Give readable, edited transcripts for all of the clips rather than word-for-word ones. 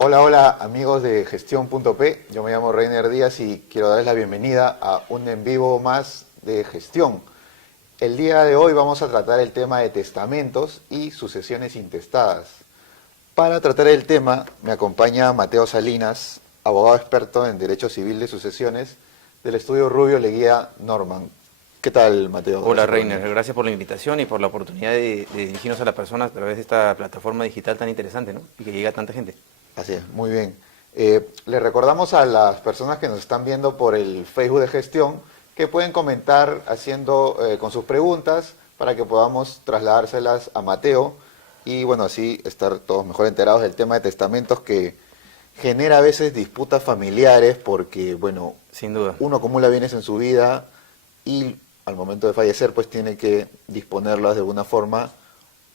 Hola, hola amigos de Gestión.p, yo me llamo Reiner Díaz y quiero darles la bienvenida a un en vivo más de gestión. El día de hoy vamos a tratar el tema de testamentos y sucesiones intestadas. Para tratar el tema me acompaña Mateo Salinas, abogado experto en Derecho Civil de Sucesiones del estudio Rubio Leguía Norman. ¿Qué tal, Mateo? Hola Reiner, gracias por la invitación y por la oportunidad de dirigirnos a la persona a través de esta plataforma digital tan interesante, ¿no? Y que llegue a tanta gente. Así es, muy bien. Le recordamos a las personas que nos están viendo por el Facebook de Gestión que pueden comentar haciendo con sus preguntas para que podamos trasladárselas a Mateo y bueno, así estar todos mejor enterados del tema de testamentos que genera a veces disputas familiares porque, bueno, Sin duda. uno acumula bienes en su vida y al momento de fallecer pues tiene que disponerlas de alguna forma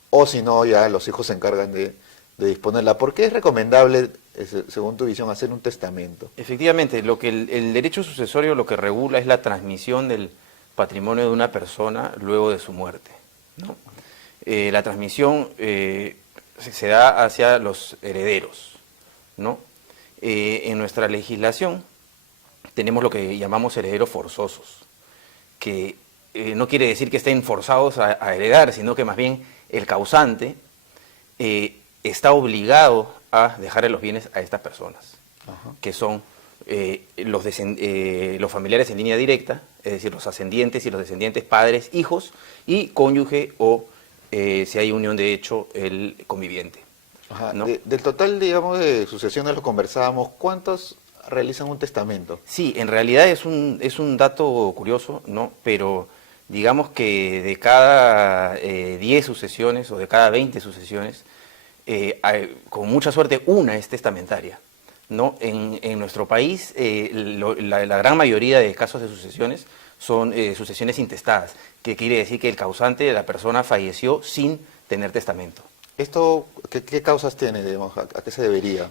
o si no ya los hijos se encargan de disponerla. ¿Por qué es recomendable, según tu visión, hacer un testamento? Efectivamente, lo que el derecho sucesorio lo que regula es la transmisión del patrimonio de una persona luego de su muerte, ¿no? La transmisión se da hacia los herederos, ¿no? En nuestra legislación tenemos lo que llamamos herederos forzosos, que no quiere decir que estén forzados a heredar, sino que más bien el causante está obligado a dejarle los bienes a estas personas, Ajá. que son los familiares en línea directa, es decir, los ascendientes y los descendientes, padres, hijos, y cónyuge o, si hay unión de hecho, el conviviente. Ajá. ¿No? Del total, digamos, de sucesiones lo conversábamos, ¿cuántos realizan un testamento? Sí, en realidad es un dato curioso, ¿no? Pero digamos que de cada 10 sucesiones o de cada 20 sucesiones, con mucha suerte una es testamentaria, ¿no? En nuestro país la gran mayoría de casos de sucesiones son sucesiones intestadas, que quiere decir que el causante de la persona falleció sin tener testamento. ¿Esto qué causas tiene, digamos, a qué se debería?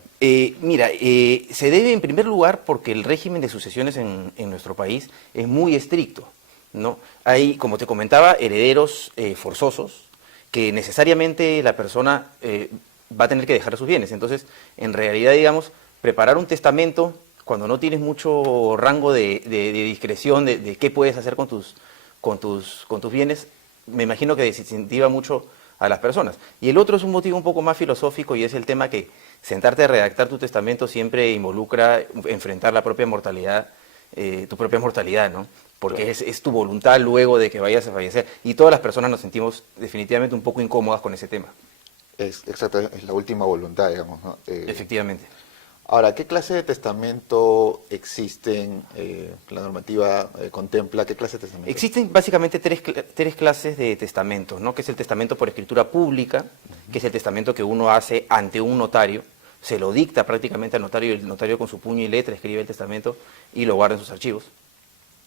Mira, se debe en primer lugar porque el régimen de sucesiones en nuestro país es muy estricto, ¿no? Hay, como te comentaba, herederos forzosos, que necesariamente la persona va a tener que dejar sus bienes. Entonces, en realidad, digamos, preparar un testamento, cuando no tienes mucho rango de discreción de qué puedes hacer con tus bienes, me imagino que desincentiva mucho a las personas. Y el otro es un motivo un poco más filosófico y es el tema que sentarte a redactar tu testamento siempre involucra enfrentar la propia mortalidad, tu propia mortalidad, ¿no? Porque Claro. es tu voluntad luego de que vayas a fallecer. Y todas las personas nos sentimos definitivamente un poco incómodas con ese tema. Exacto, es la última voluntad, digamos, ¿no? Efectivamente. Ahora, ¿qué clase de testamento existen? La normativa contempla, ¿qué clase de testamento? Existen básicamente tres clases de testamentos, ¿no? Que es el testamento por escritura pública, que es el testamento que uno hace ante un notario, se lo dicta prácticamente al notario y el notario con su puño y letra escribe el testamento y lo guarda en sus archivos.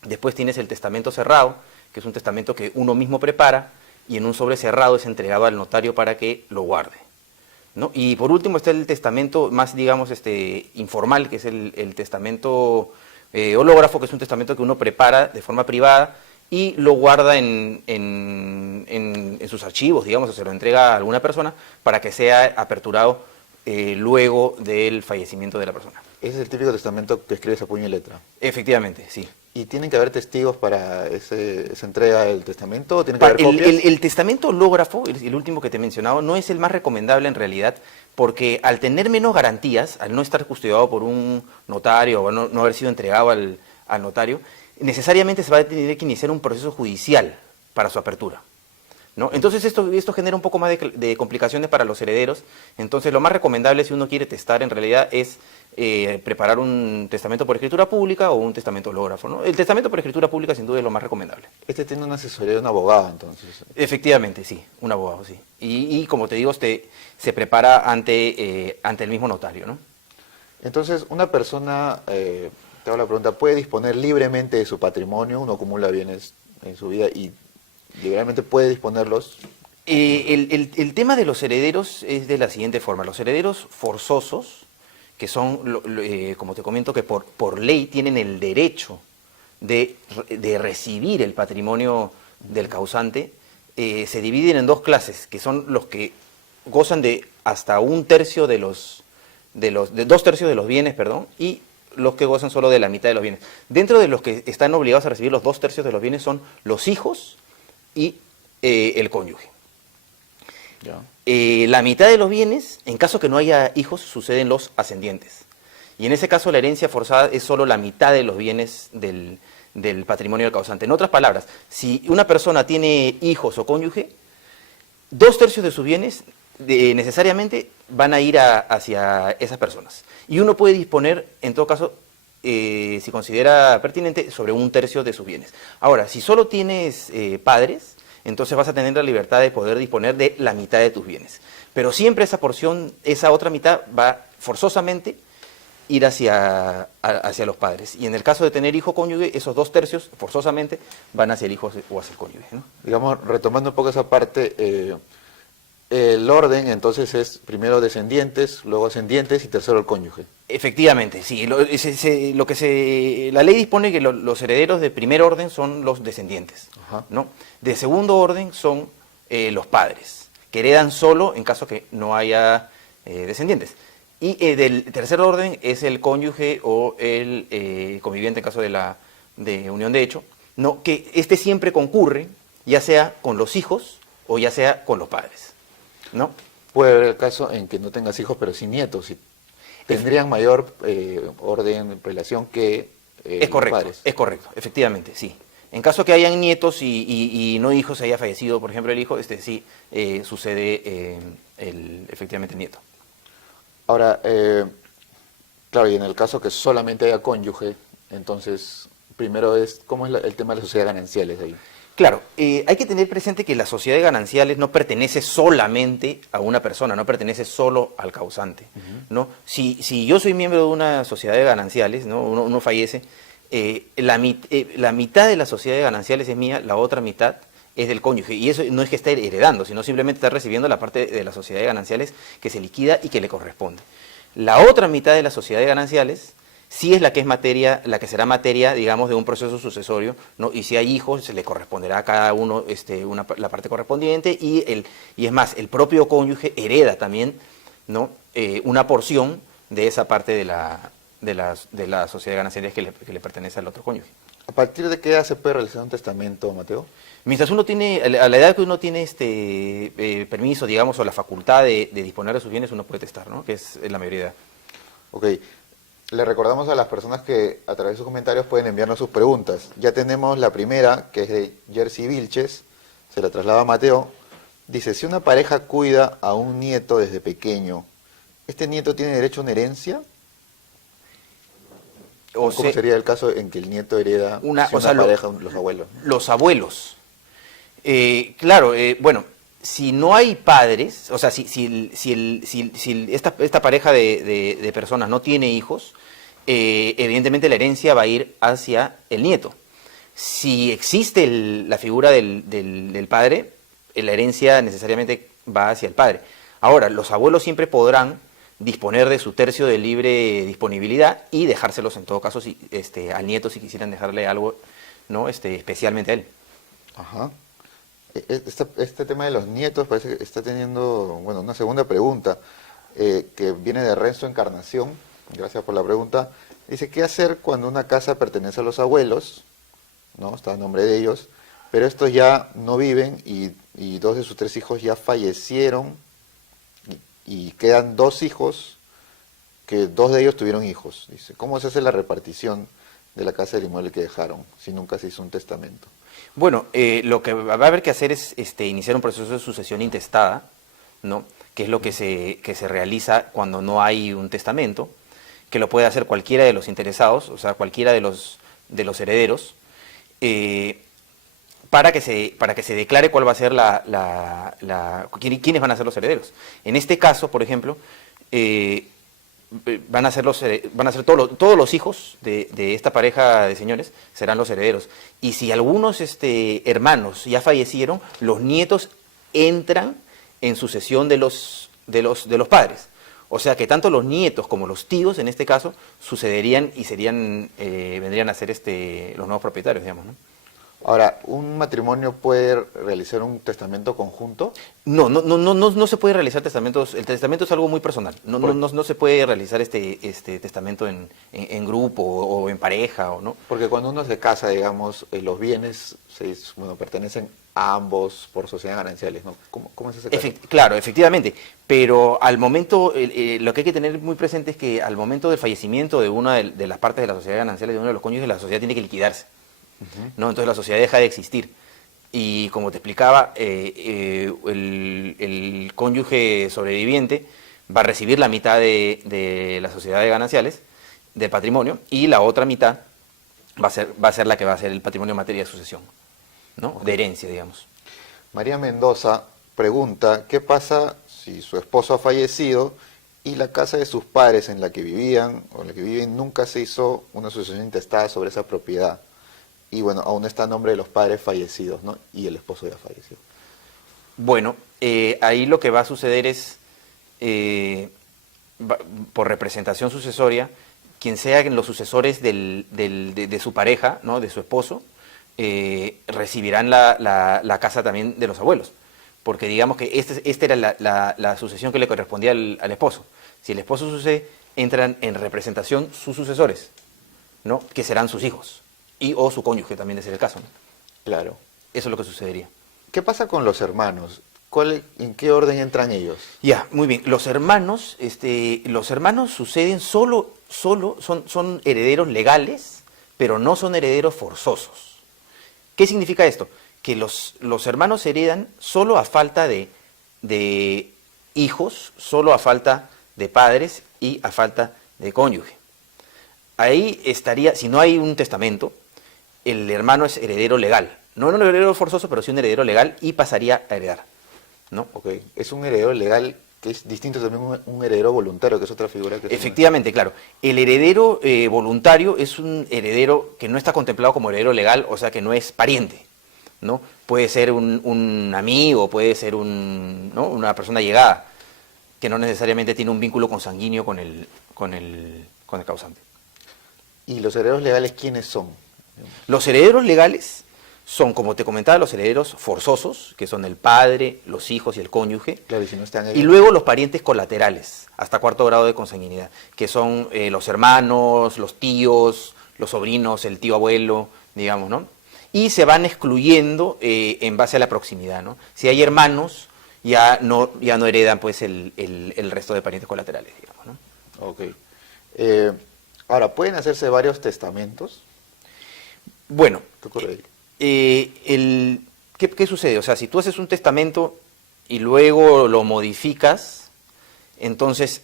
Después tienes el testamento cerrado, que es un testamento que uno mismo prepara y en un sobre cerrado es entregado al notario para que lo guarde, ¿no? Y por último está el testamento más, digamos, informal, que es el testamento hológrafo, que es un testamento que uno prepara de forma privada y lo guarda en sus archivos, digamos, o se lo entrega a alguna persona para que sea aperturado luego del fallecimiento de la persona. Ese es el típico testamento que escribes a puño y letra. Efectivamente, sí. ¿Y tienen que haber testigos para esa entrega del testamento? ¿O tienen que haber copias? El testamento hológrafo, el último que te he mencionado, no es el más recomendable en realidad, porque al tener menos garantías, al no estar custodiado por un notario o no haber sido entregado al notario, necesariamente se va a tener que iniciar un proceso judicial para su apertura, ¿no? Entonces esto genera un poco más de complicaciones para los herederos. Entonces lo más recomendable si uno quiere testar en realidad es preparar un testamento por escritura pública o un testamento hológrafo, ¿no? El testamento por escritura pública sin duda es lo más recomendable. Este tiene una asesoría de un abogado, entonces. Efectivamente, sí, un abogado, sí. Y como te digo, se prepara ante el mismo notario, ¿no? Entonces, una persona, te hago la pregunta, ¿puede disponer libremente de su patrimonio? Uno acumula bienes en su vida y liberalmente puede disponerlos. El tema de los herederos es de la siguiente forma. Los herederos forzosos, que son, como te comento, que por ley tienen el derecho de recibir el patrimonio del causante, se dividen en dos clases, que son los que gozan de hasta un tercio de de 2/3 de los bienes, perdón, y los que gozan solo de la mitad de los bienes. Dentro de los que están obligados a recibir los 2/3 de los bienes son los hijos y el cónyuge. Ya. La mitad de los bienes, en caso que no haya hijos, suceden los ascendientes. Y en ese caso la herencia forzada es solo la mitad de los bienes del patrimonio del causante. En otras palabras, si una persona tiene hijos o cónyuge, 2/3 de sus bienes necesariamente van a ir hacia esas personas. Y uno puede disponer, en todo caso, si considera pertinente, sobre 1/3 de sus bienes. Ahora, si solo tienes padres, entonces vas a tener la libertad de poder disponer de la mitad de tus bienes. Pero siempre esa porción, esa otra mitad, va forzosamente ir hacia los padres. Y en el caso de tener hijo cónyuge, esos 2/3 forzosamente van hacia el hijo o hacia el cónyuge, ¿no? Digamos, retomando un poco esa parte, el orden entonces es primero descendientes, luego ascendientes y tercero el cónyuge. Efectivamente, sí. La ley dispone que los herederos de primer orden son los descendientes, Ajá. ¿no? De segundo orden son los padres, que heredan solo en caso que no haya descendientes. Y del tercer orden es el cónyuge o el conviviente en caso de unión de hecho, ¿no? Que este siempre concurre, ya sea con los hijos o ya sea con los padres, ¿no? Puede haber el caso en que no tengas hijos pero sí nietos, y tendrían mayor orden, relación que Es correcto, los padres. es correcto, efectivamente, sí. En caso que hayan nietos y no hijos, haya fallecido, por ejemplo, el hijo, sí sucede efectivamente el nieto. Ahora, claro, y en el caso que solamente haya cónyuge, entonces, primero es, ¿cómo es el tema de las sociedades gananciales ahí? Claro, hay que tener presente que la sociedad de gananciales no pertenece solamente a una persona, no pertenece solo al causante, ¿no? Si yo soy miembro de una sociedad de gananciales, ¿no? Uno fallece, la mitad de la sociedad de gananciales es mía, la otra mitad es del cónyuge. Y eso no es que esté heredando, sino simplemente está recibiendo la parte de la sociedad de gananciales que se liquida y que le corresponde. La otra mitad de la sociedad de gananciales sí es la que es materia, la que será materia, digamos, de un proceso sucesorio, ¿no? Y si hay hijos, se le corresponderá a cada uno la parte correspondiente, y es más, el propio cónyuge hereda también, ¿no? Una porción de esa parte de la sociedad de gananciales que le pertenece al otro cónyuge. ¿A partir de qué edad se puede realizar un testamento, Mateo? Mientras uno tiene, a la edad que uno tiene permiso, digamos, o la facultad de disponer de sus bienes, uno puede testar, ¿no? Que es la mayoría de edad. Ok. Le recordamos a las personas que a través de sus comentarios pueden enviarnos sus preguntas. Ya tenemos la primera, que es de Jersey Vilches, se la traslada a Mateo. Dice, si una pareja cuida a un nieto desde pequeño, ¿este nieto tiene derecho a una herencia? ¿Cómo sería el caso en que el nieto hereda una pareja, los abuelos? Los abuelos. Claro, bueno, si no hay padres, o sea, si esta pareja de personas no tiene hijos, evidentemente la herencia va a ir hacia el nieto. Si existe la figura del padre, la herencia necesariamente va hacia el padre. Ahora, los abuelos siempre podrán disponer de su tercio de libre disponibilidad y dejárselos en todo caso al nieto si quisieran dejarle algo, ¿no? Especialmente a él. Ajá. Este tema de los nietos parece que está teniendo, bueno, una segunda pregunta que viene de Renzo Encarnación. Gracias por la pregunta. Dice, ¿qué hacer cuando una casa pertenece a los abuelos? ¿No? Está a nombre de ellos, pero estos ya no viven y 2 de sus 3 hijos ya fallecieron y quedan 2 hijos que 2 de ellos tuvieron hijos. Dice, ¿cómo se hace la repartición de la casa del inmueble que dejaron si nunca se hizo un testamento? Bueno, lo que va a haber que hacer es iniciar un proceso de sucesión intestada, ¿no? Que es lo que se realiza cuando no hay un testamento, que lo puede hacer cualquiera de los interesados, o sea, cualquiera de los herederos, para que se declare cuál va a ser quiénes van a ser los herederos. En este caso, por ejemplo, van a ser todos los hijos de esta pareja de señores serán los herederos. Y si algunos hermanos ya fallecieron, los nietos entran en sucesión de los padres. O sea que tanto los nietos como los tíos, en este caso, sucederían y vendrían a ser los nuevos propietarios, digamos, ¿no? Ahora, ¿un matrimonio puede realizar un testamento conjunto? No se puede realizar testamentos. El testamento es algo muy personal. No se puede realizar este testamento en grupo o en pareja o no. Porque cuando uno se casa, digamos, los bienes pertenecen a ambos por sociedades gananciales, ¿no? ¿Cómo es ese caso? Claro, efectivamente. Pero al momento, lo que hay que tener muy presente es que al momento del fallecimiento de una de las partes de la sociedad ganancial de uno de los cónyuges, la sociedad tiene que liquidarse. ¿No? Entonces la sociedad deja de existir. Y como te explicaba, el cónyuge sobreviviente va a recibir la mitad de las sociedades gananciales, del patrimonio, y la otra mitad va a ser la que va a ser el patrimonio en materia de sucesión, ¿no? Okay. De herencia, digamos. María Mendoza pregunta, ¿qué pasa si su esposo ha fallecido y la casa de sus padres en la que vivían o en la que viven nunca se hizo una sucesión intestada sobre esa propiedad? Y bueno, aún está a nombre de los padres fallecidos, ¿no? Y el esposo ya falleció. Bueno, ahí lo que va a suceder es, por representación sucesoria, quien sean los sucesores de su pareja, ¿no? De su esposo, recibirán la casa también de los abuelos. Porque digamos que esta era la sucesión que le correspondía al esposo. Si el esposo sucede, entran en representación sus sucesores, ¿no? Que serán sus hijos. O su cónyuge también, de ser el caso, ¿no? Claro. Eso es lo que sucedería. ¿Qué pasa con los hermanos? ¿En qué orden entran ellos? Ya, muy bien. Los hermanos suceden son herederos legales, pero no son herederos forzosos. ¿Qué significa esto? Que los hermanos heredan solo a falta de hijos, solo a falta de padres y a falta de cónyuge. Ahí estaría, si no hay un testamento, el hermano es heredero legal. No un heredero forzoso, pero sí un heredero legal y pasaría a heredar, ¿no? Ok, es un heredero legal que es distinto también a un heredero voluntario, que es otra figura que... Efectivamente, claro. El heredero voluntario es un heredero que no está contemplado como heredero legal, o sea que no es pariente, ¿no? Puede ser un amigo, puede ser ¿no? una persona allegada, que no necesariamente tiene un vínculo consanguíneo con el causante. ¿Y los herederos legales quiénes son? Los herederos legales son, como te comentaba, los herederos forzosos, que son el padre, los hijos y el cónyuge. Claro, y si no están ahí... Y luego los parientes colaterales, hasta cuarto grado de consanguinidad, que son los hermanos, los tíos, los sobrinos, el tío abuelo, digamos, ¿no? Y se van excluyendo en base a la proximidad, ¿no? Si hay hermanos, ya no heredan pues el resto de parientes colaterales, digamos, ¿no? Ok. Ahora, ¿pueden hacerse varios testamentos? Bueno, ¿Qué ocurre ahí? ¿qué sucede? O sea, si tú haces un testamento y luego lo modificas, entonces,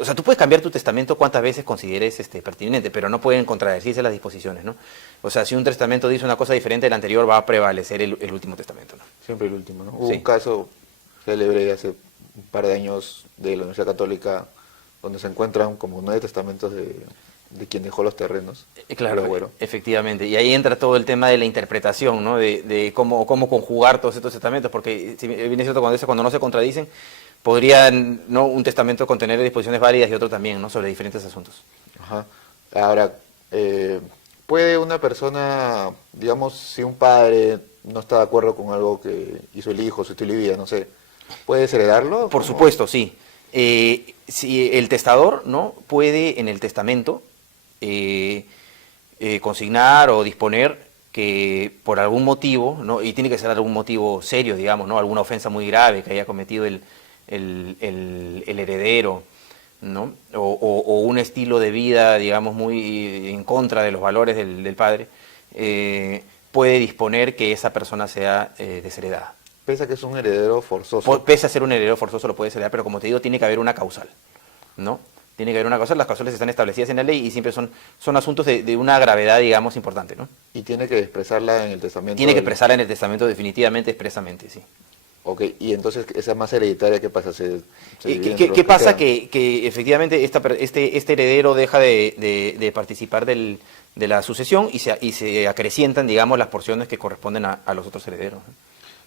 o sea, tú puedes cambiar tu testamento cuantas veces consideres pertinente, pero no pueden contradecirse las disposiciones, ¿no? O sea, si un testamento dice una cosa diferente del anterior, va a prevalecer el último testamento, ¿no? Siempre el último, ¿no? Hubo Sí. un caso célebre hace un par de años de la Universidad Católica donde se encuentran como 9 testamentos de quien dejó los terrenos. Claro, Bueno. efectivamente. Y ahí entra todo el tema de la interpretación, ¿no? De cómo conjugar todos estos testamentos, porque si bien es cierto, cuando no se contradicen, podrían, ¿no? un testamento contener disposiciones válidas y otro también, ¿no? Sobre diferentes asuntos. Ajá. Ahora, ¿puede una persona, digamos, si un padre no está de acuerdo con algo que hizo el hijo, su estilo de vida, no sé, ¿puede heredarlo? Por supuesto, sí. Si el testador, ¿no? puede en el testamento consignar o disponer que por algún motivo, ¿no? y tiene que ser algún motivo serio, digamos, ¿no? alguna ofensa muy grave que haya cometido el heredero, ¿no? o un estilo de vida, digamos, muy en contra de los valores del padre, puede disponer que esa persona sea desheredada. Pese a que es un heredero forzoso. Pese a ser un heredero forzoso lo puede heredar, pero como te digo, tiene que haber una causal, ¿no? Tiene que haber una causal, las causales están establecidas en la ley y siempre son asuntos de una gravedad, digamos, importante, ¿no? Y tiene que expresarla en el testamento. Tiene que expresarla en el testamento definitivamente, expresamente, sí. Ok, y entonces esa más hereditaria, ¿qué pasa? ¿Qué pasa? Que efectivamente este heredero deja de participar de la sucesión y se acrecientan, digamos, las porciones que corresponden a los otros herederos, ¿no?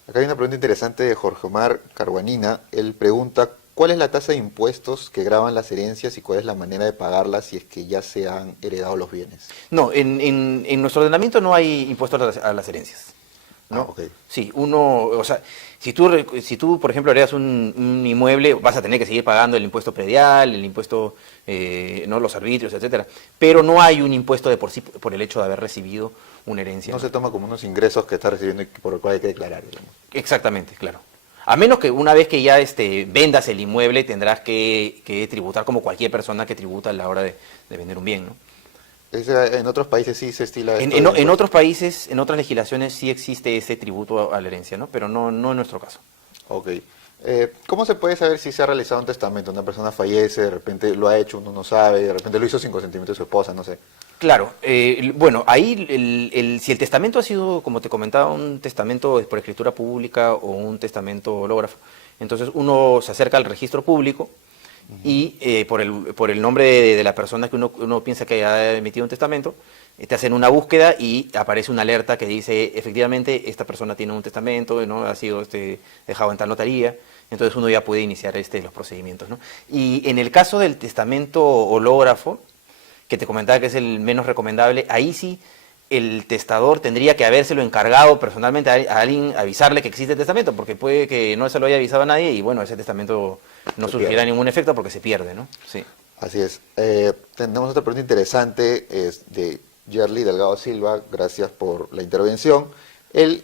Acá hay una pregunta interesante de Jorge Omar Carguanina. Él pregunta ¿cuál es la tasa de impuestos que graban las herencias y cuál es la manera de pagarlas si es que ya se han heredado los bienes? No, en nuestro ordenamiento no hay impuestos a las herencias. ¿No? Ah, ok. Sí, o sea, si tú, por ejemplo, heredas un inmueble, vas a tener que seguir pagando el impuesto predial, el impuesto, no, los arbitrios, etcétera. Pero no hay un impuesto de por sí por el hecho de haber recibido una herencia. No se toma como unos ingresos que está recibiendo y por el cual hay que declarar, digamos. Exactamente, claro. A menos que una vez que ya vendas el inmueble, tendrás que tributar como cualquier persona que tributa a la hora de vender un bien, ¿no? En otros países sí se estila esto En otros países, en otras legislaciones sí existe ese tributo a la herencia, ¿no? Pero no en nuestro caso. Ok. ¿Cómo se puede saber si se ha realizado un testamento? Una persona fallece, de repente lo ha hecho, uno no sabe, de repente lo hizo sin consentimiento de su esposa, no sé. Claro, bueno, ahí si el testamento ha sido, como te comentaba, un testamento por escritura pública o un testamento hológrafo, entonces uno se acerca al registro público y por el nombre de la persona que uno piensa que ha emitido un testamento, te hacen una búsqueda y aparece una alerta que dice, efectivamente, esta persona tiene un testamento, ¿no? Ha sido dejado en tal notaría, entonces uno ya puede iniciar los procedimientos, ¿no? Y en el caso del testamento hológrafo, que te comentaba que es el menos recomendable, ahí sí el testador tendría que habérselo encargado personalmente a alguien, avisarle que existe el testamento, porque puede que no se lo haya avisado a nadie y bueno, ese testamento no surgirá ningún efecto porque se pierde, ¿no? Sí. Así es. Tenemos otra pregunta interesante, es de Yerly Delgado Silva, gracias por la intervención. Él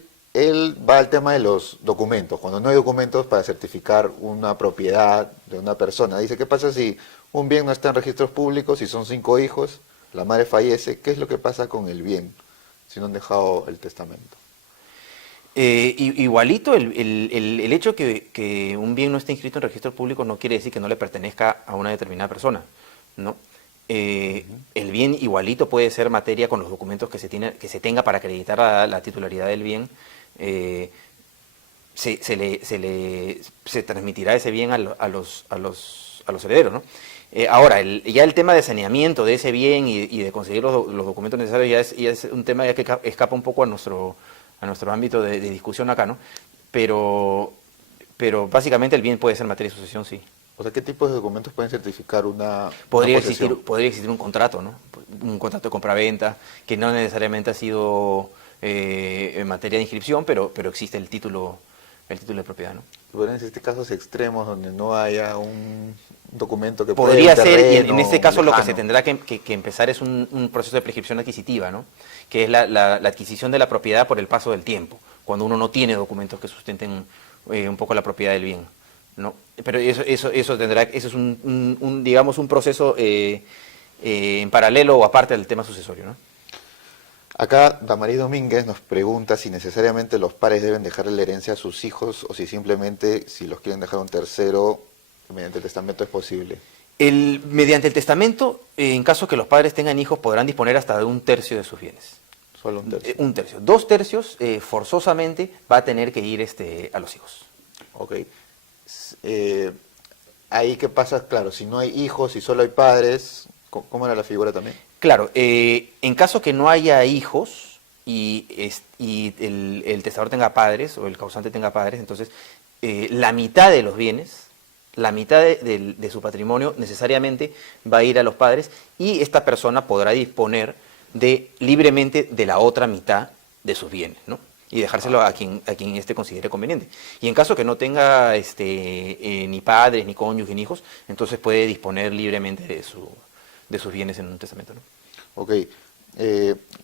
va al tema de los documentos. Cuando no hay documentos para certificar una propiedad de una persona, dice, ¿qué pasa si un bien no está en registros públicos, si son 5 hijos, la madre fallece? ¿Qué es lo que pasa con el bien si no han dejado el testamento? Igualito, el hecho que un bien no esté inscrito en registros públicos no quiere decir que no le pertenezca a una determinada persona, ¿no? El bien igualito puede ser materia con los documentos que se tenga para acreditar la titularidad del bien. Se transmitirá ese bien a los herederos, ¿no? Ahora, ya el tema de saneamiento de ese bien y de conseguir los documentos necesarios ya es un tema ya que escapa un poco a nuestro ámbito de discusión acá, ¿no? Pero básicamente el bien puede ser materia de sucesión, sí. O sea, ¿qué tipos de documentos pueden certificar una Podría posesión? existir un contrato, ¿no? Un contrato de compraventa que no necesariamente ha sido en materia de inscripción, pero existe el título de propiedad, ¿no? Pero en este casos extremos donde no haya un documento que podría pueda ser, y en este caso lo que se tendrá que empezar es un proceso de prescripción adquisitiva, ¿no? Que es la adquisición de la propiedad por el paso del tiempo, cuando uno no tiene documentos que sustenten un poco la propiedad del bien, ¿no? Pero eso es digamos, un proceso en paralelo o aparte del tema sucesorio, ¿no? Acá Damaris Domínguez nos pregunta si necesariamente los padres deben dejarle la herencia a sus hijos o si simplemente si los quieren dejar a un tercero mediante el testamento es posible. Mediante el testamento, en caso que los padres tengan hijos, podrán disponer hasta de 1/3 de sus bienes. Solo 1/3. 1/3. 2/3 forzosamente va a tener que ir a los hijos. Ok. Ahí qué pasa, claro, si no hay hijos, si solo hay padres, ¿cómo era la figura también? Claro, en caso que no haya hijos y el testador tenga padres o el causante tenga padres, entonces la mitad de los bienes, la mitad de su patrimonio necesariamente va a ir a los padres y esta persona podrá disponer libremente de la otra mitad de sus bienes, ¿no? Y dejárselo a quien considere conveniente. Y en caso que no tenga ni padres, ni cónyuges, ni hijos, entonces puede disponer libremente de sus bienes en un testamento, ¿no? Ok.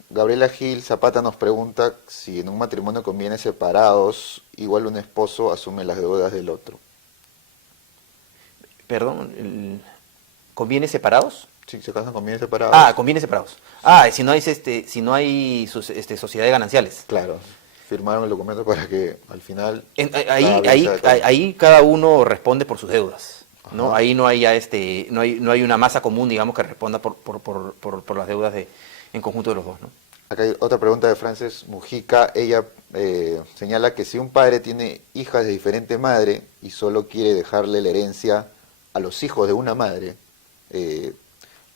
Gabriela Gil Zapata nos pregunta si en un matrimonio con bienes separados, igual un esposo asume las deudas del otro. Perdón, ¿con bienes separados? Sí, se casan con bienes separados. Ah, con bienes separados. Si no hay sociedades gananciales. Claro, firmaron el documento para que al final... Ahí cada uno responde por sus deudas, ¿no? Ajá. Ahí no hay no hay una masa común, digamos, que responda por las deudas en conjunto de los dos, ¿no? Acá hay otra pregunta de Frances Mujica. Ella señala que si un padre tiene hijas de diferente madre y solo quiere dejarle la herencia a los hijos de una madre,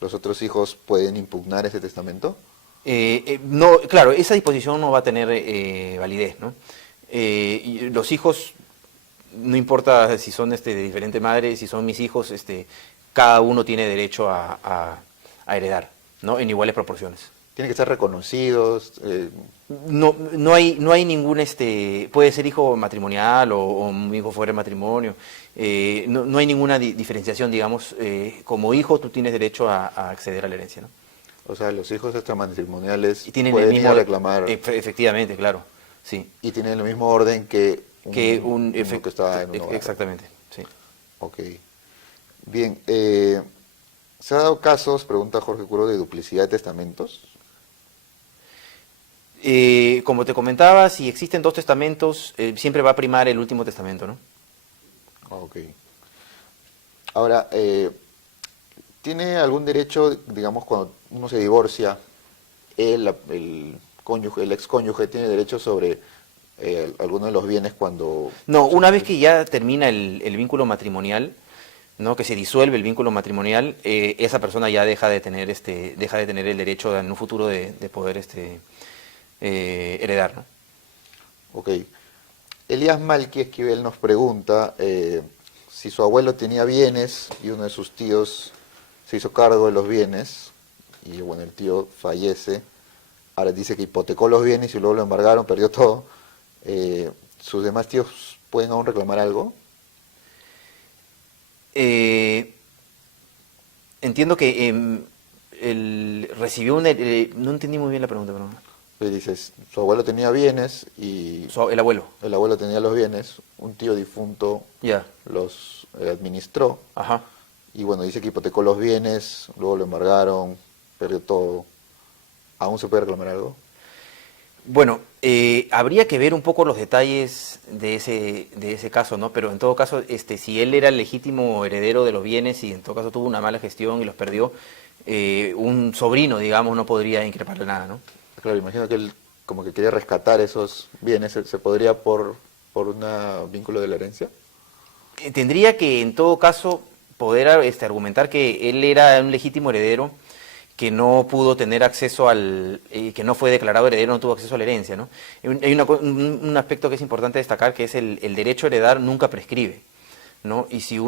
¿los otros hijos pueden impugnar ese testamento? No, claro, esa disposición no va a tener validez, ¿no? Y los hijos no importa si son de diferente madre, si son mis hijos, cada uno tiene derecho a heredar, ¿no? En iguales proporciones. Tienen que estar reconocidos. No hay ningún, puede ser hijo matrimonial o un hijo fuera de matrimonio. No hay ninguna diferenciación, digamos. Como hijo tú tienes derecho a acceder a la herencia, ¿no? O sea, los hijos extramatrimoniales Y tienen pueden el mismo, ir a reclamar. Efectivamente, claro, sí. Y tienen el mismo orden que uno que está en un hogar. Exactamente, sí. Ok. Bien, ¿se ha dado casos, pregunta Jorge Curo, de duplicidad de testamentos? Como te comentaba, si existen dos testamentos, siempre va a primar el último testamento, ¿no? Ok. Ahora, ¿tiene algún derecho, digamos, cuando uno se divorcia, el cónyuge, el excónyuge tiene derecho sobre alguno de los bienes cuando... No, una vez que ya termina el vínculo matrimonial, ¿no? Que se disuelve el vínculo matrimonial, esa persona ya deja de tener el derecho en un futuro de poder heredar, ¿no? Ok. Elías Malki Esquivel nos pregunta si su abuelo tenía bienes y uno de sus tíos se hizo cargo de los bienes y bueno, el tío fallece. Ahora dice que hipotecó los bienes y luego lo embargaron, perdió todo. ¿Sus demás tíos pueden aún reclamar algo? Entiendo que él recibió no entendí muy bien la pregunta, perdón. Pues dices, su abuelo tenía bienes y El abuelo. el abuelo tenía los bienes, un tío difunto Ya. los administró Ajá. y bueno, dice que hipotecó los bienes, luego lo embargaron, perdió todo. ¿Aún se puede reclamar algo? Bueno, habría que ver un poco los detalles de ese caso, ¿no? Pero en todo caso, si él era el legítimo heredero de los bienes y en todo caso tuvo una mala gestión y los perdió, un sobrino, digamos, no podría increparle nada, ¿no? Claro, imagino que él como que quería rescatar esos bienes, ¿se podría por un vínculo de la herencia? Tendría que en todo caso poder argumentar que él era un legítimo heredero que no pudo tener acceso que no fue declarado heredero, no tuvo acceso a la herencia, ¿no? Hay un aspecto que es importante destacar, que es el derecho a heredar nunca prescribe, ¿no? Y si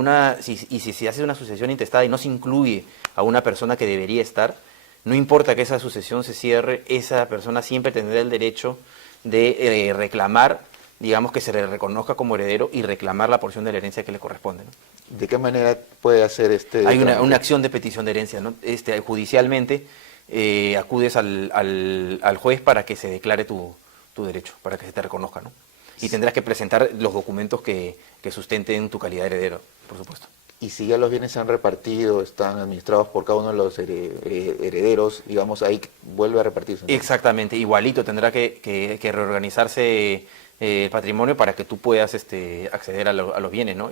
se hace una sucesión intestada y no se incluye a una persona que debería estar, no importa que esa sucesión se cierre, esa persona siempre tendrá el derecho de reclamar, digamos, que se le reconozca como heredero y reclamar la porción de la herencia que le corresponde, ¿no? ¿De qué manera puede hacer Hay trámite? una acción de petición de herencia, ¿no? Judicialmente acudes al juez para que se declare tu derecho, para que se te reconozca, ¿no? Y tendrás que presentar los documentos que sustenten tu calidad de heredero, por supuesto. Y si ya los bienes se han repartido, están administrados por cada uno de los herederos, digamos, ahí vuelve a repartirse, ¿no? Exactamente, igualito tendrá que reorganizarse el patrimonio para que tú puedas acceder a los bienes, ¿no?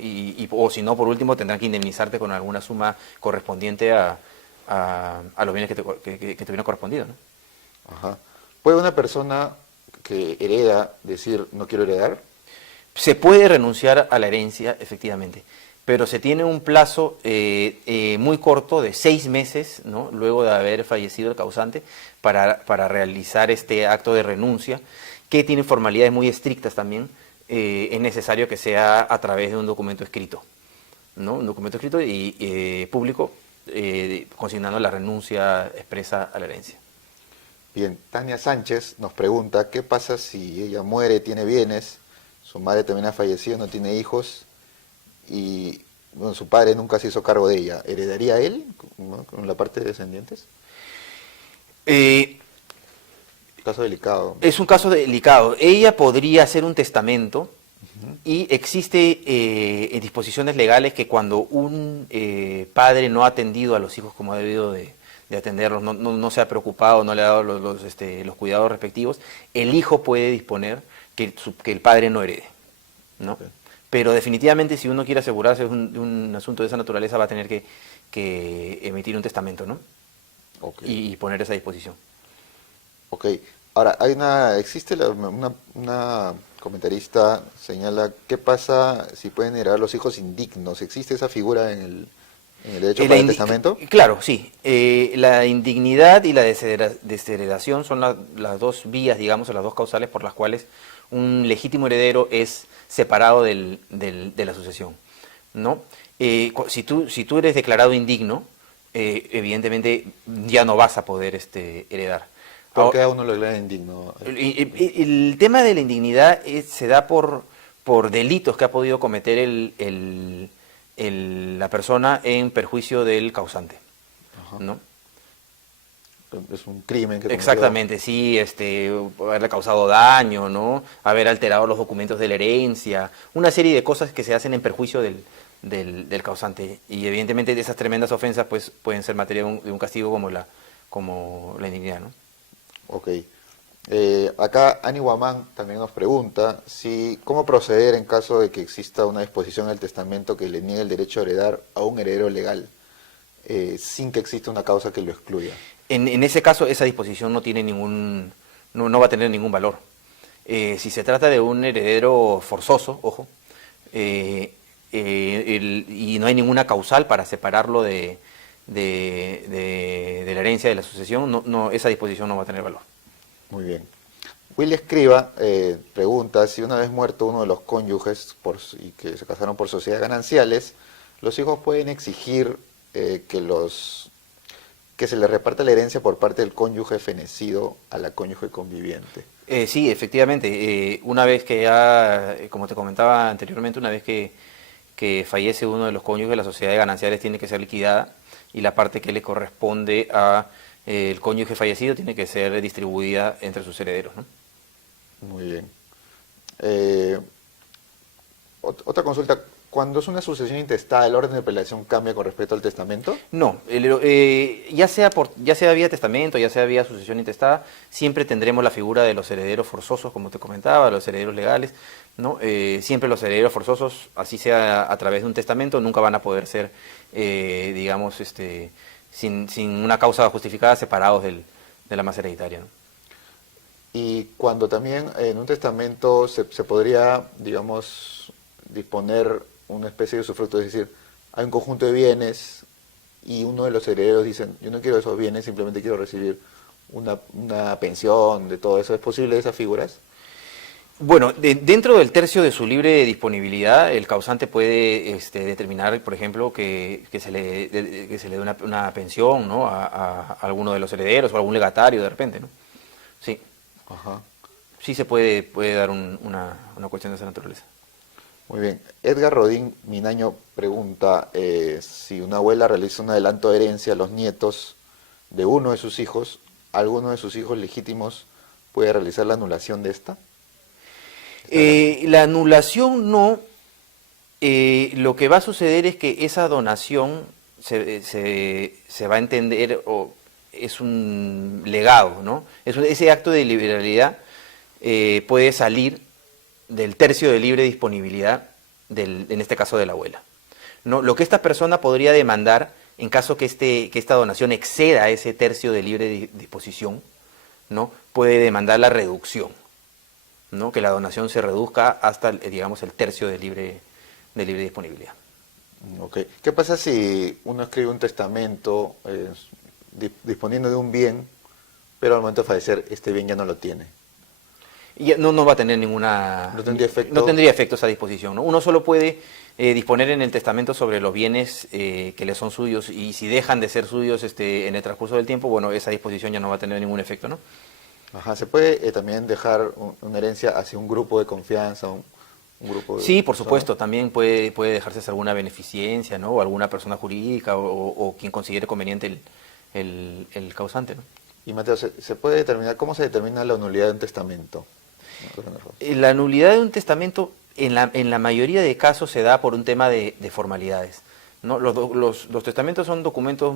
O si no, por último, tendrán que indemnizarte con alguna suma correspondiente a los bienes que te hubieran correspondido, ¿no? Ajá. ¿Puede una persona que hereda decir no quiero heredar? Se puede renunciar a la herencia, efectivamente, pero se tiene un plazo muy corto de 6 meses, ¿no? Luego de haber fallecido el causante, para realizar este acto de renuncia, que tiene formalidades muy estrictas también. Es necesario que sea a través de un documento escrito, ¿no? Un documento escrito y público, consignando la renuncia expresa a la herencia. Bien, Tania Sánchez nos pregunta, ¿qué pasa si ella muere, tiene bienes, su madre también ha fallecido, no tiene hijos, y bueno, su padre nunca se hizo cargo de ella? ¿Heredaría él con la parte de descendientes? Caso delicado. Es un caso delicado. Ella podría hacer un testamento y existe disposiciones legales que cuando un padre no ha atendido a los hijos como ha debido de atenderlos, no se ha preocupado, no le ha dado los cuidados respectivos, el hijo puede disponer que el padre no herede, ¿no? Okay. Pero definitivamente si uno quiere asegurarse de un asunto de esa naturaleza va a tener que emitir un testamento, ¿no? Okay. Y poner esa disposición. Ok, ahora existe una comentarista señala, ¿qué pasa si pueden heredar los hijos indignos? ¿Existe esa figura en el derecho para el testamento? Claro, sí. La indignidad y la desheredación son las dos vías, digamos, las dos causales por las cuales un legítimo heredero es separado de la sucesión, ¿no? Si tú eres declarado indigno, evidentemente ya no vas a poder heredar. ¿Por qué a uno lo declara indigno? El tema de la indignidad se da por delitos que ha podido cometer la persona en perjuicio del causante, ¿no? Es un crimen que cometió. Exactamente, sí, haberle causado daño, ¿no? Haber alterado los documentos de la herencia, una serie de cosas que se hacen en perjuicio del causante. Y evidentemente esas tremendas ofensas pues pueden ser materia de un castigo como la indignidad, ¿no? Ok. Acá Ani Guamán también nos pregunta cómo proceder en caso de que exista una disposición en el testamento que le niegue el derecho a heredar a un heredero legal sin que exista una causa que lo excluya. En ese caso, esa disposición no tiene no va a tener ningún valor. Si se trata de un heredero forzoso, ojo, y no hay ninguna causal para separarlo de la herencia de la sucesión, esa disposición no va a tener valor. Muy bien. Will Escriba pregunta si una vez muerto uno de los cónyuges y que se casaron por sociedades gananciales, los hijos pueden exigir que se le reparta la herencia por parte del cónyuge fenecido a la cónyuge conviviente. Sí, efectivamente. Una vez que ya, como te comentaba anteriormente, una vez que fallece uno de los cónyuges, la sociedad de gananciales tiene que ser liquidada y la parte que le corresponde a el cónyuge fallecido tiene que ser distribuida entre sus herederos, ¿no? Muy bien. Otra consulta. ¿Cuando es una sucesión intestada, el orden de prelación cambia con respecto al testamento? No, ya sea vía testamento, ya sea vía sucesión intestada, siempre tendremos la figura de los herederos forzosos, como te comentaba, los herederos legales, ¿no? Siempre los herederos forzosos, así sea a través de un testamento, nunca van a poder ser, digamos, sin una causa justificada, separados de la masa hereditaria, ¿no? Y cuando también en un testamento se podría, digamos, disponer una especie de usufructo, es decir, hay un conjunto de bienes y uno de los herederos dicen, yo no quiero esos bienes, simplemente quiero recibir una pensión de todo eso. ¿Es posible esas figuras? Bueno, dentro del tercio de su libre disponibilidad, el causante puede determinar, por ejemplo, que se le dé una pensión, ¿no? a alguno de los herederos o a algún legatario de repente, ¿no? Sí. Ajá. Sí se puede dar una cuestión de esa naturaleza. Muy bien. Edgar Rodín Minaño pregunta si una abuela realiza un adelanto de herencia a los nietos de uno de sus hijos, ¿alguno de sus hijos legítimos puede realizar la anulación de esta? La anulación no. Lo que va a suceder es que esa donación se va a entender, o es un legado, ¿no? Ese acto de liberalidad puede salir del tercio de libre disponibilidad, en este caso de la abuela, ¿no? Lo que esta persona podría demandar, en caso que esta donación exceda ese tercio de libre disposición, ¿no? Puede demandar la reducción, ¿no? Que la donación se reduzca hasta, digamos, el tercio de libre disponibilidad. Okay. ¿Qué pasa si uno escribe un testamento disponiendo de un bien, pero al momento de fallecer este bien ya no lo tiene? Y no va a tener ninguna... ¿No tendría efecto? No tendría efecto esa disposición, ¿no? Uno solo puede disponer en el testamento sobre los bienes que le son suyos, y si dejan de ser suyos en el transcurso del tiempo, bueno, esa disposición ya no va a tener ningún efecto, ¿no? Ajá. ¿Se puede también dejar una herencia hacia un grupo de confianza, un grupo de... Sí, por supuesto, también puede dejarse hacer alguna beneficencia, ¿no? O alguna persona jurídica o quien considere conveniente el causante, ¿no? Y Mateo, ¿se puede determinar, cómo se determina la nulidad de un testamento? La nulidad de un testamento en la mayoría de casos se da por un tema de formalidades, ¿no? Los testamentos son documentos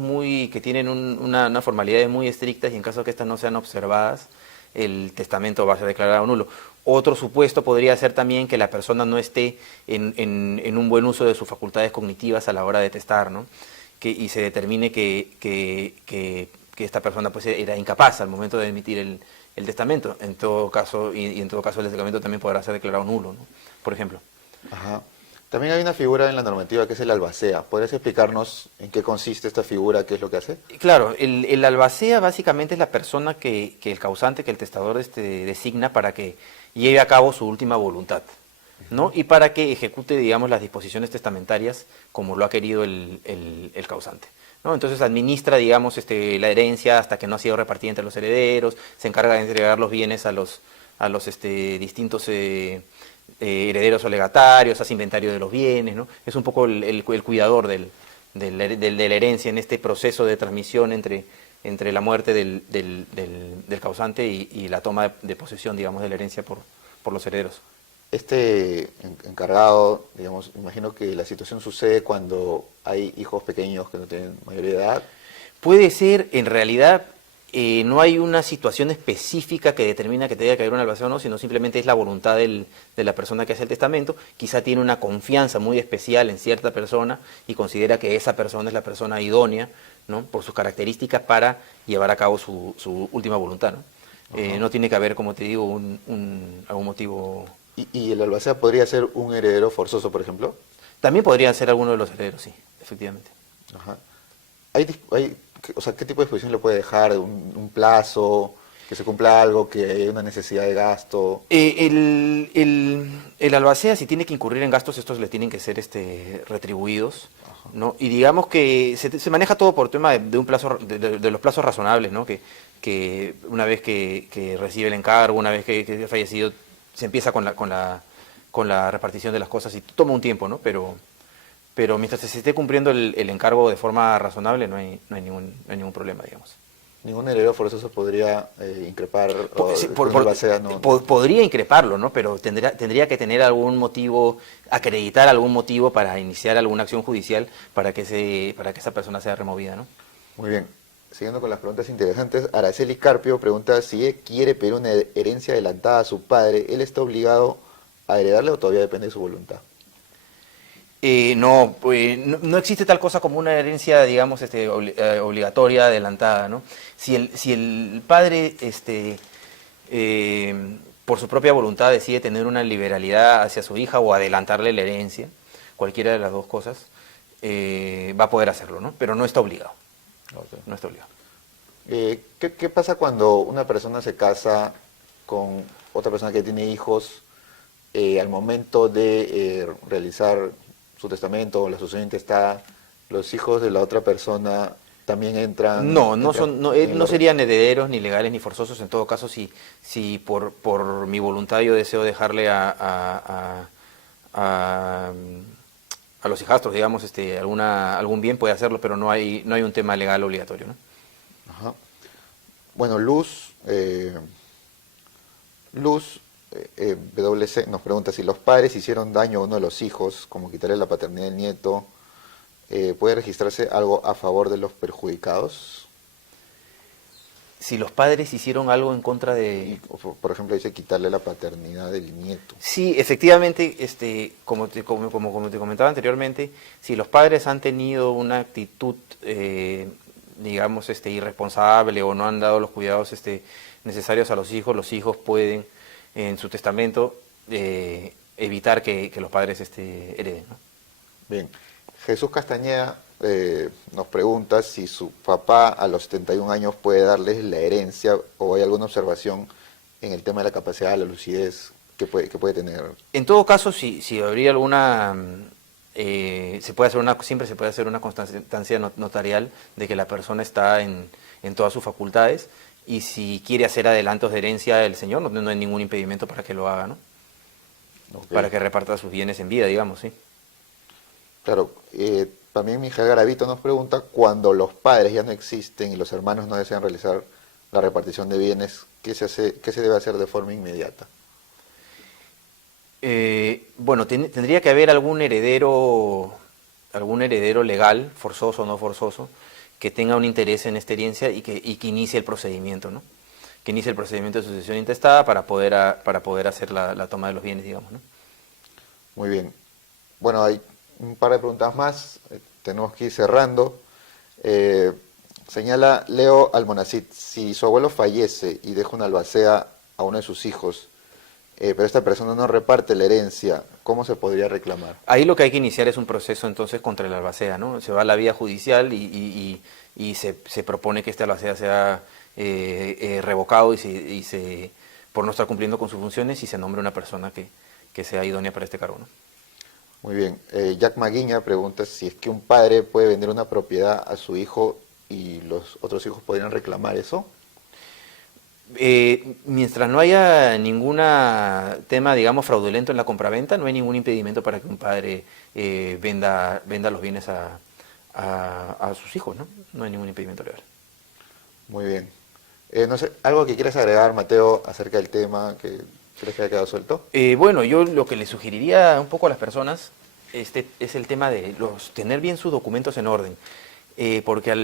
que tienen unas formalidades muy estrictas, y en caso de que estas no sean observadas, el testamento va a ser declarado nulo. Otro supuesto podría ser también que la persona no esté en un buen uso de sus facultades cognitivas a la hora de testar, ¿no? Y se determine que esta persona pues era incapaz al momento de emitir el testamento. En todo caso, y en todo caso el testamento también podrá ser declarado nulo, ¿no? Por ejemplo. Ajá. También hay una figura en la normativa que es el albacea. ¿Podrías explicarnos en qué consiste esta figura, qué es lo que hace? Claro, el albacea básicamente es la persona que el causante, que el testador designa para que y lleve a cabo su última voluntad, ¿no? Y para que ejecute, digamos, las disposiciones testamentarias como lo ha querido el causante, ¿no? Entonces administra, digamos, la herencia hasta que no ha sido repartida entre los herederos, se encarga de entregar los bienes a los distintos herederos o legatarios, hace inventario de los bienes, ¿no? Es un poco el cuidador de la herencia en este proceso de transmisión entre la muerte del causante y la toma de posesión, digamos, de la herencia por los herederos. Este encargado, digamos, imagino que la situación sucede cuando hay hijos pequeños que no tienen mayoría de edad. Puede ser, en realidad, no hay una situación específica que determina que tenga que haber un albacea o no, sino simplemente es la voluntad de la persona que hace el testamento. Quizá tiene una confianza muy especial en cierta persona y considera que esa persona es la persona idónea, ¿no? Por sus características para llevar a cabo su última voluntad, ¿no? No tiene que haber, como te digo, algún motivo. ¿Y el albacea podría ser un heredero forzoso, por ejemplo? También podrían ser algunos de los herederos, sí, efectivamente. Ajá. O sea, ¿qué tipo de disposición le puede dejar? ¿Un plazo? ¿Que se cumpla algo? ¿Que haya una necesidad de gasto? El albacea, si tiene que incurrir en gastos, estos le tienen que ser retribuidos, ¿no? Y digamos que se maneja todo por tema de un plazo, de los plazos razonables, ¿no? Que una vez que recibe el encargo, una vez que ha fallecido, se empieza con la repartición de las cosas y toma un tiempo, ¿no? Pero mientras se esté cumpliendo el encargo de forma razonable, no hay ningún problema, digamos. Ningún heredero forzoso podría increpar podría increparlo, ¿no? Pero tendría que tener algún motivo, acreditar algún motivo para iniciar alguna acción judicial para que esa persona sea removida, ¿no? Muy bien. Siguiendo con las preguntas interesantes, Araceli Carpio pregunta si él quiere pedir una herencia adelantada a su padre, ¿él está obligado a heredarle o todavía depende de su voluntad? No, pues, no existe tal cosa como una herencia, digamos, obligatoria, adelantada, ¿no? Si el padre, por su propia voluntad decide tener una liberalidad hacia su hija o adelantarle la herencia, cualquiera de las dos cosas, va a poder hacerlo, ¿no? Pero no está obligado. Okay. No está obligado. ¿Qué pasa cuando una persona se casa con otra persona que tiene hijos al momento de realizar su testamento o la sucesión intestada? ¿Los hijos de la otra persona también entran? No serían herederos ni legales ni forzosos. En todo caso, si por mi voluntad yo deseo dejarle a los hijastros, digamos, algún bien, puede hacerlo, pero no hay un tema legal obligatorio, ¿no? Ajá. Bueno, Luz WC nos pregunta si los padres hicieron daño a uno de los hijos, como quitarle la paternidad del nieto, ¿puede registrarse algo a favor de los perjudicados? Si los padres hicieron algo en contra de... Por ejemplo, dice quitarle la paternidad del nieto. Sí, efectivamente, como te comentaba anteriormente, si los padres han tenido una actitud, digamos, irresponsable o no han dado los cuidados necesarios a los hijos pueden, en su testamento, evitar que los padres hereden, ¿no? Bien. Jesús Castañeda nos pregunta si su papá a los 71 años puede darles la herencia o hay alguna observación en el tema de la capacidad, la lucidez que puede tener. En todo caso, si habría alguna... siempre se puede hacer una constancia notarial de que la persona está en todas sus facultades, y si quiere hacer adelantos de herencia el señor, no hay ningún impedimento para que lo haga, ¿no? Okay. Para que reparta sus bienes en vida, digamos, sí. Claro, también Mijael Garavito nos pregunta, cuando los padres ya no existen y los hermanos no desean realizar la repartición de bienes, ¿qué se debe hacer de forma inmediata? Bueno, tendría que haber algún heredero legal, forzoso o no forzoso, que tenga un interés en esta herencia y que inicie el procedimiento, ¿no? Que inicie el procedimiento de sucesión intestada para poder hacer la toma de los bienes, digamos, ¿no? Muy bien. Bueno, hay un par de preguntas más, tenemos que ir cerrando. Señala Leo Almonacid, si su abuelo fallece y deja una albacea a uno de sus hijos, pero esta persona no reparte la herencia, ¿cómo se podría reclamar? Ahí lo que hay que iniciar es un proceso entonces contra el albacea, ¿no? Se va a la vía judicial y se propone que este albacea sea revocado y se por no estar cumpliendo con sus funciones y se nombre una persona que sea idónea para este cargo, ¿no? Muy bien. Jack Maguiña pregunta si es que un padre puede vender una propiedad a su hijo y los otros hijos podrían reclamar eso. Mientras no haya ningún tema, digamos, fraudulento en la compraventa, no hay ningún impedimento para que un padre venda los bienes a sus hijos, ¿no? No hay ningún impedimento legal. Muy bien. No sé, ¿algo que quieras agregar, Mateo, acerca del tema que crees que haya quedado suelto? Bueno, yo lo que le sugeriría un poco a las personas es el tema de tener bien sus documentos en orden. Porque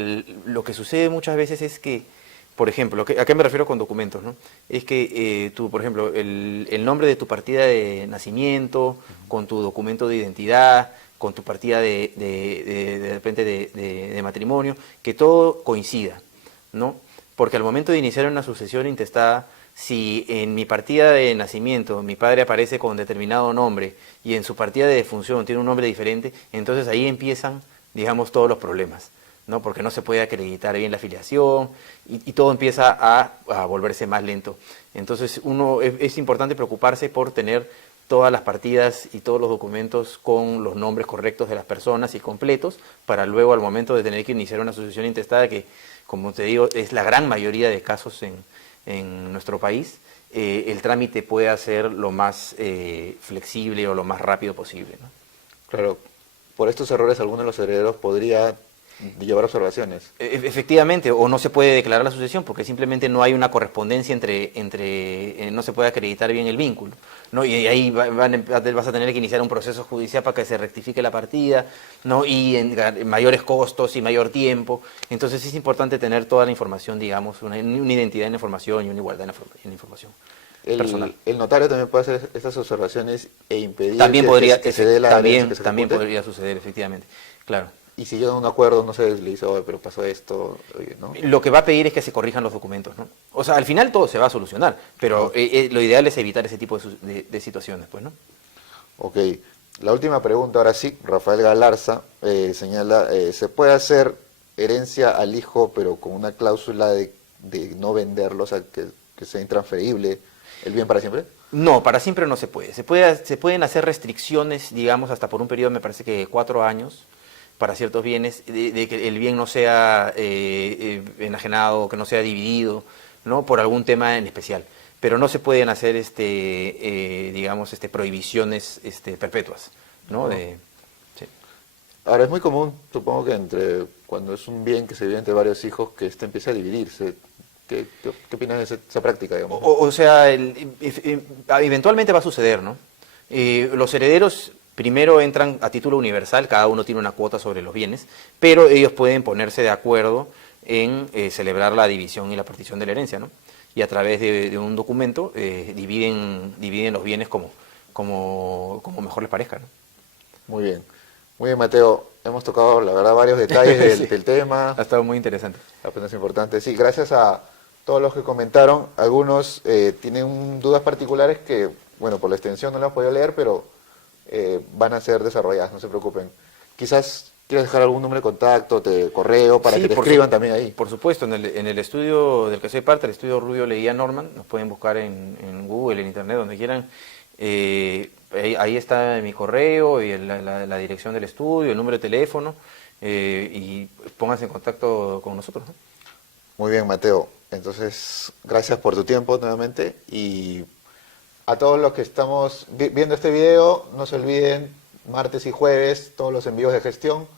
lo que sucede muchas veces es que, por ejemplo, ¿a qué me refiero con documentos, no? Es que tú, por ejemplo, el nombre de tu partida de nacimiento, con tu documento de identidad, con tu partida de repente de matrimonio, que todo coincida, ¿no? Porque al momento de iniciar una sucesión intestada, si en mi partida de nacimiento mi padre aparece con determinado nombre y en su partida de defunción tiene un nombre diferente, entonces ahí empiezan, digamos, todos los problemas, ¿no? Porque no se puede acreditar bien la filiación y todo empieza a volverse más lento. Entonces es importante preocuparse por tener todas las partidas y todos los documentos con los nombres correctos de las personas y completos, para luego al momento de tener que iniciar una sucesión intestada, que como te digo es la gran mayoría de casos en nuestro país, el trámite pueda ser lo más flexible o lo más rápido posible, ¿no? Claro, por estos errores alguno de los herederos podría llevar observaciones. Efectivamente, o no se puede declarar la sucesión porque simplemente no hay una correspondencia no se puede acreditar bien el vínculo, ¿no? Y ahí vas a tener que iniciar un proceso judicial para que se rectifique la partida, ¿no? Y en mayores costos y mayor tiempo. Entonces es importante tener toda la información, digamos, una identidad en la información y una igualdad en la información personal. El notario también puede hacer estas observaciones e impedir También podría, que se dé la herencia que se también ejecute. podría suceder, efectivamente, claro. Y si yo no un acuerdo, no sé, le dice, oye, pero pasó esto, oye, ¿no? Lo que va a pedir es que se corrijan los documentos, ¿no? O sea, al final todo se va a solucionar, pero lo ideal es evitar ese tipo de situaciones, pues, ¿no? Ok. La última pregunta, ahora sí, Rafael Galarza señala, ¿se puede hacer herencia al hijo, pero con una cláusula de no venderlo, o sea, que sea intransferible el bien para siempre? No, para siempre no se puede. Se pueden hacer restricciones, digamos, hasta por un periodo, me parece que 4 años, para ciertos bienes, de que el bien no sea enajenado, que no sea dividido, ¿no? Por algún tema en especial. Pero no se pueden hacer, digamos, prohibiciones perpetuas, ¿no? Sí. Ahora, es muy común, supongo que cuando es un bien que se divide entre varios hijos, que empiece a dividirse. ¿Qué opinas de esa práctica, digamos? O sea, eventualmente va a suceder, ¿no? Los herederos primero entran a título universal, cada uno tiene una cuota sobre los bienes, pero ellos pueden ponerse de acuerdo en celebrar la división y la partición de la herencia, ¿no? Y a través de un documento dividen los bienes como mejor les parezca, ¿no? Muy bien, Mateo. Hemos tocado, la verdad, varios detalles Sí. del tema. Ha estado muy interesante. Apenas importante. Sí, gracias a todos los que comentaron. Algunos tienen dudas particulares que, bueno, por la extensión no las he podido leer, pero van a ser desarrolladas, no se preocupen. Quizás quieras dejar algún número de contacto, correo, para Sí, que te por escriban también ahí. Por supuesto, en el estudio del que soy parte, el estudio Rubio Leguía Norman, nos pueden buscar en Google, en Internet, donde quieran. Ahí está mi correo y la dirección del estudio, el número de teléfono, y pónganse en contacto con nosotros, ¿no? Muy bien, Mateo. Entonces, gracias por tu tiempo nuevamente. Y a todos los que estamos viendo este video, no se olviden, martes y jueves, todos los envíos de gestión.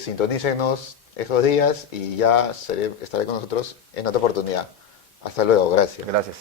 Sintonícenos esos días y ya estaré con nosotros en otra oportunidad. Hasta luego, gracias. Gracias.